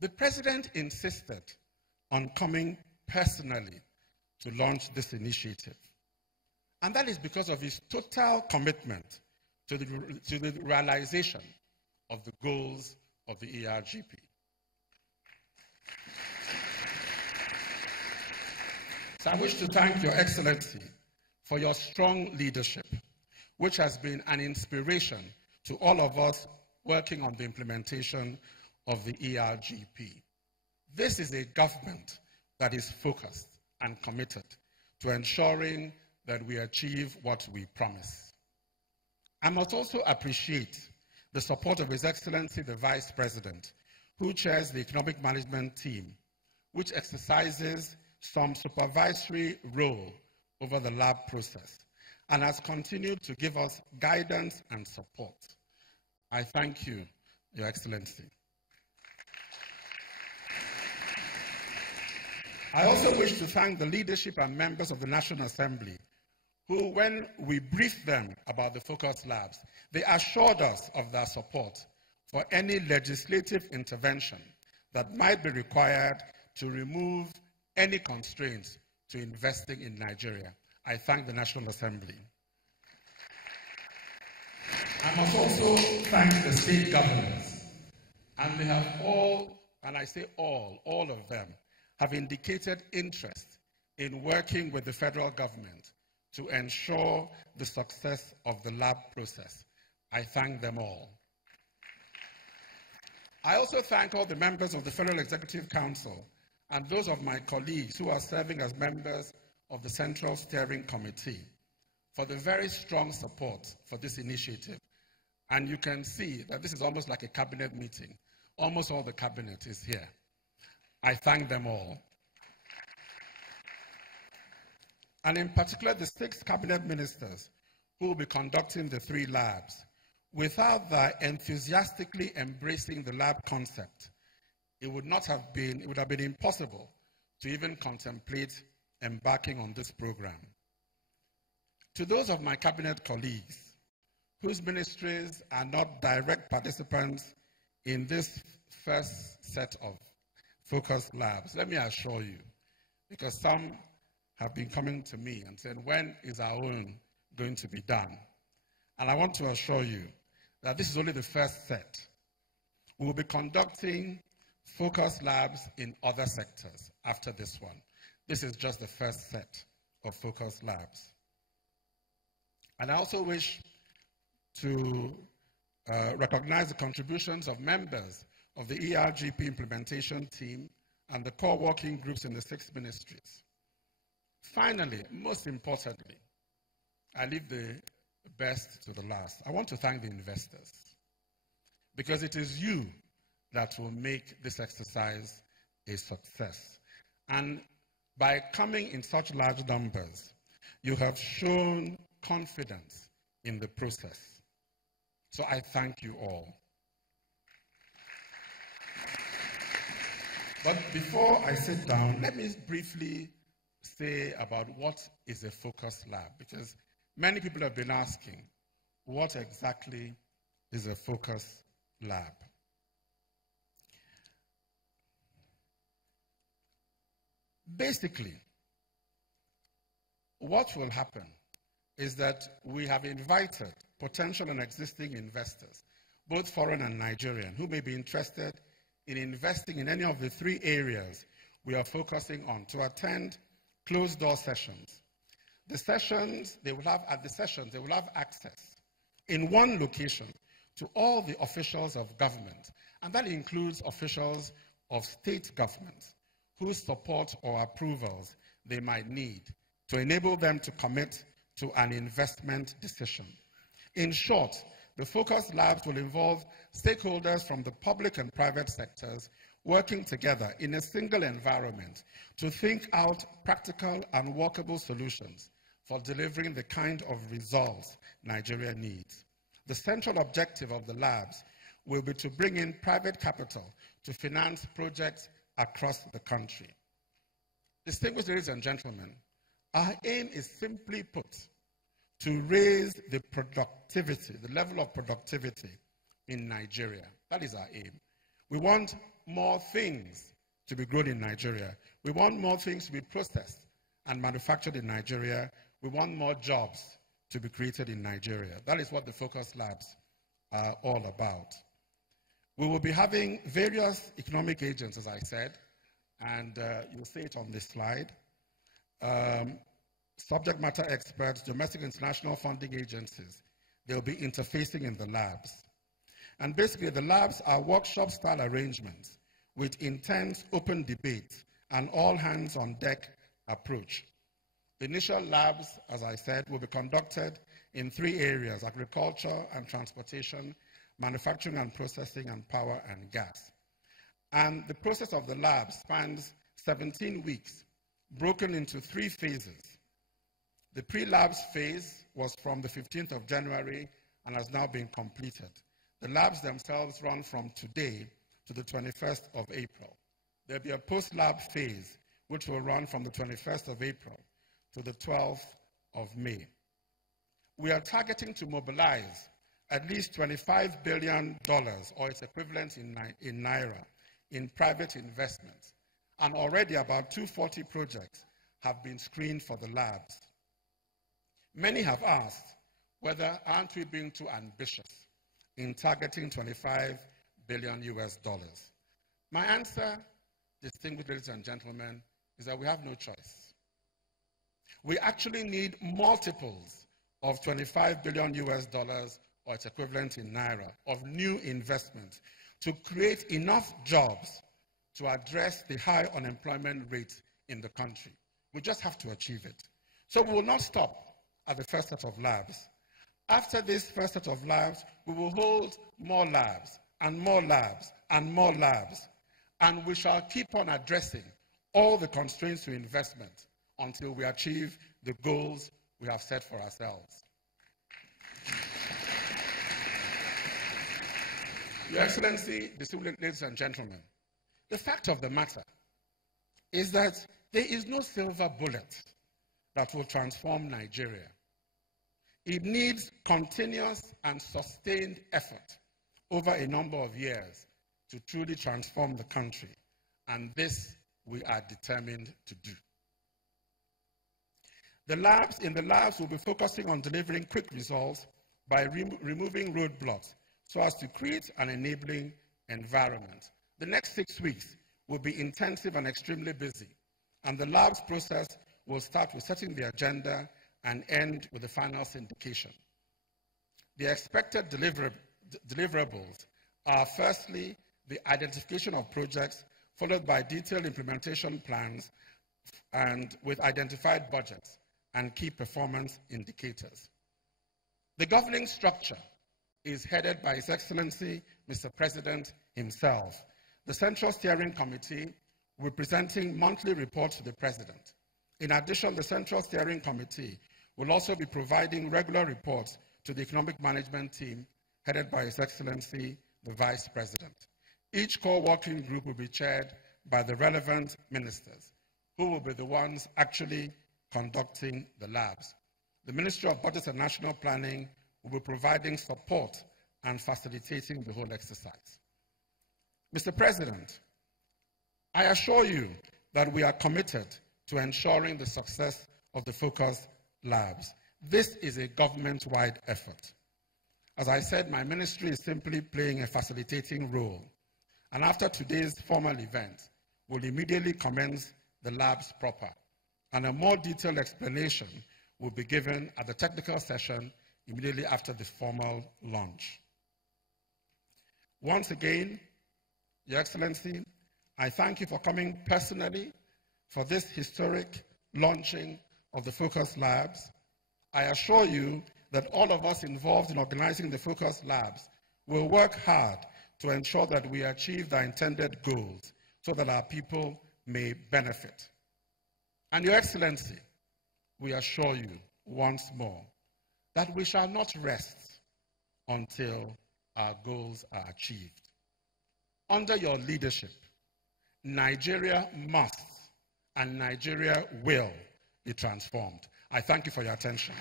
The president insisted on coming personally to launch this initiative. And that is because of his total commitment to the realization of the goals of the ERGP. So I wish to thank Your Excellency for your strong leadership, which has been an inspiration to all of us working on the implementation of the ERGP. This is a government that is focused and committed to ensuring that we achieve what we promise. I must also appreciate the support of His Excellency the Vice President, who chairs the Economic Management Team, which exercises some supervisory role over the lab process and has continued to give us guidance and support. I thank you, Your Excellency. I also wish to thank the leadership and members of the National Assembly who, when we briefed them about the Focus Labs, they assured us of their support for any legislative intervention that might be required to remove any constraints to investing in Nigeria. I thank the National Assembly. I must also thank the state governments, and they have all, and I say all of them, have indicated interest in working with the federal government to ensure the success of the lab process. I thank them all. I also thank all the members of the Federal Executive Council and those of my colleagues who are serving as members of the Central Steering Committee for the very strong support for this initiative. And you can see that this is almost like a cabinet meeting. Almost all the cabinet is here. I thank them all. And in particular, the 6 cabinet ministers who will be conducting the 3 labs. Without their enthusiastically embracing the lab concept, it would have been impossible to even contemplate embarking on this program. To those of my cabinet colleagues whose ministries are not direct participants in this first set of focus labs, let me assure you, because some have been coming to me and said, when is our own going to be done? And I want to assure you that this is only the first set. We will be conducting focus labs in other sectors after this one. This is just the first set of focus labs. And I also wish to recognize the contributions of members of the ERGP implementation team and the core working groups in the 6 ministries. Finally, most importantly, I leave the best to the last. I want to thank the investors, because it is you that will make this exercise a success. And by coming in such large numbers, you have shown confidence in the process. So I thank you all. But before I sit down, let me briefly say about what is a focus lab, because many people have been asking, what exactly is a focus lab? Basically, what will happen is that we have invited potential and existing investors, both foreign and Nigerian, who may be interested in investing in any of the 3 areas we are focusing on, to attend closed-door sessions. The sessions, they will have access in one location to all the officials of government, and that includes officials of state governments whose support or approvals they might need to enable them to commit to an investment decision. In short, the focus labs will involve stakeholders from the public and private sectors working together in a single environment to think out practical and workable solutions for delivering the kind of results Nigeria needs. The central objective of the labs will be to bring in private capital to finance projects across the country. Distinguished ladies and gentlemen, our aim is, simply put, to raise the productivity, the level of productivity in Nigeria. That is our aim. We want more things to be grown in Nigeria. We want more things to be processed and manufactured in Nigeria. We want more jobs to be created in Nigeria. That is what the Focus Labs are all about. We will be having various economic agents, as I said, and you'll see it on this slide. Subject matter experts, domestic and international funding agencies, they'll be interfacing in the labs. And basically, the labs are workshop-style arrangements with intense open debate and all-hands-on-deck approach. The initial labs, as I said, will be conducted in 3 areas: agriculture and transportation, manufacturing and processing, and power and gas. And the process of the lab spans 17 weeks, broken into 3 phases. The pre-labs phase was from the 15th of January and has now been completed. The labs themselves run from today to the 21st of April. There'll be a post-lab phase, which will run from the 21st of April to the 12th of May. We are targeting to mobilize at least $25 billion, or its equivalent in Naira, in private investments. And already about 240 projects have been screened for the labs. Many have asked whether aren't we being too ambitious in targeting $25 billion US. My answer, distinguished ladies and gentlemen, is that we have no choice. We actually need multiples of $25 billion US, or its equivalent in Naira, of new investment to create enough jobs to address the high unemployment rate in the country. We just have to achieve it. So we will not stop at the first set of labs. After this first set of labs, we will hold more labs and more labs and more labs, and we shall keep on addressing all the constraints to investment until we achieve the goals we have set for ourselves. Your Excellency, distinguished ladies and gentlemen, the fact of the matter is that there is no silver bullet that will transform Nigeria. It needs continuous and sustained effort over a number of years to truly transform the country, and this we are determined to do. In the labs, we'll be focusing on delivering quick results by removing roadblocks so as to create an enabling environment. The next 6 weeks will be intensive and extremely busy, and the labs process will start with setting the agenda and end with the final syndication. The expected deliverables are firstly the identification of projects, followed by detailed implementation plans and with identified budgets and key performance indicators. The governing structure is headed by His Excellency, Mr. President himself. The Central Steering Committee will be presenting monthly reports to the President. In addition, the Central Steering Committee will also be providing regular reports to the Economic Management Team headed by His Excellency, the Vice President. Each core working group will be chaired by the relevant ministers, who will be the ones actually conducting the labs. The Ministry of Budget and National Planning will be providing support and facilitating the whole exercise. Mr. President, I assure you that we are committed to ensuring the success of the Focus Labs. This is a government-wide effort. As I said, my ministry is simply playing a facilitating role. And after today's formal event, we'll immediately commence the labs proper. And a more detailed explanation will be given at the technical session immediately after the formal launch. Once again, Your Excellency, I thank you for coming personally for this historic launching of the Focus Labs. I assure you that all of us involved in organizing the Focus Labs will work hard to ensure that we achieve the intended goals so that our people may benefit. And Your Excellency, we assure you once more that we shall not rest until our goals are achieved. Under your leadership, Nigeria must and Nigeria will be transformed. I thank you for your attention.